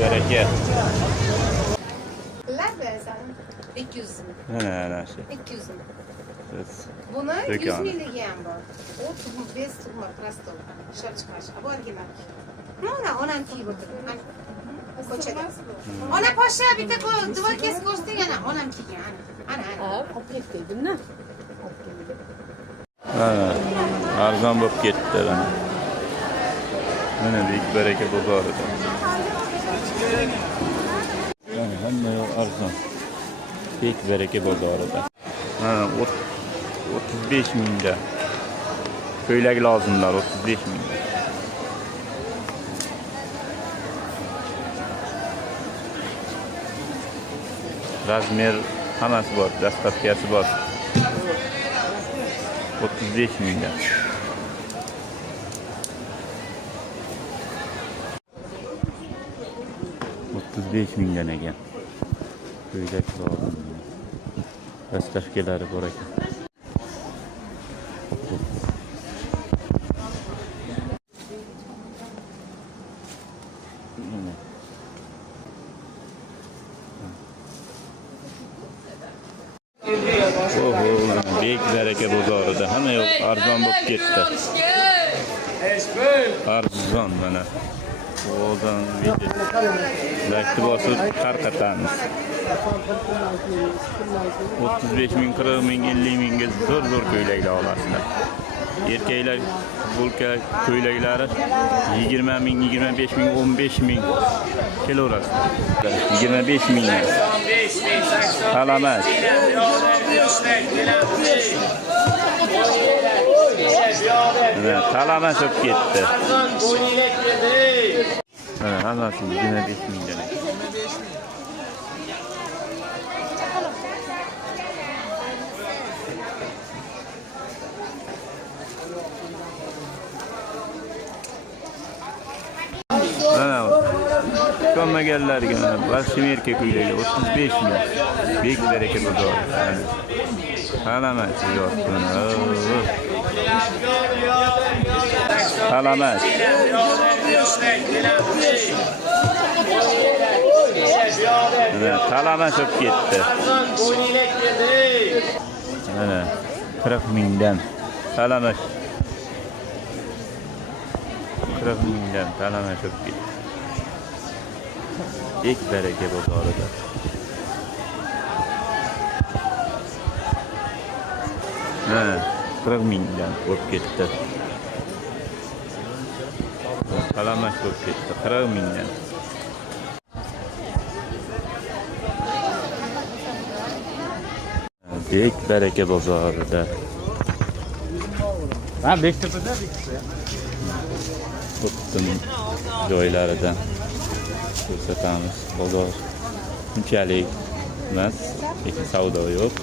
Bereke. Labezan 200 mi? Ana şey. 200 mi? Biz Buni 100 Do'koni. milligi ham bor. U tug'ma, bez tug'ma, prosto. Ishlab chiqarish. Bu original. Mana onam kiyib o'tirdi. Ko'chada. Ona poshsha bitta duva kesib ko'rsatding ana, onam kiygan. Ana. Olib ketdingmi? Arzon bo'lib ketdi. Mana Buyuk Baraka bozorida. Hamma yoq arzon. Buyuk Baraka bozorida. 35 mingda. Ko'ylak lozimlar 35 mingda. Razmer hammasi bor, dastavkasi bor. 35 mingda. Mingdan ekan. Ko'ylak lozim. Dastavkalari bor ekan. Buyuk Baraka bozorida hamma yoq arzon bo'lib ketdi. Arzon mana. O'zdan video. Vaqti bosib tarqatamiz. 35 ming, 40 ming, 50 mingga zo'r ko'ylaklar olasizlar. Erkaklar bulka ko'ylaklari 20 ming, 25 ming, 15 ming kelaverasizlar. 25 ming. Salamat. Talama çok ketdi. Hammasi 25 mingdan. Ko'rmaganlarga barcha erkak ko'ylagi 35 ming. Buyuk Baraka bozori. Salamat yo'q. Salamat. Talama çok ketdi. Mana 40 mingdan. Salamat. 40 mingdan talama çok ketdi. Buyuk Baraka bozorida. Ha, 40 mingdan bo'lib ketdi. Talama bo'lib ketdi. 40 mingdan. Buyuk Baraka bozorida. Ha, Bektepada bitta. Butun joylaridan ko'rsatamiz. Bozor unchalik emas, lekin savdo yo'q.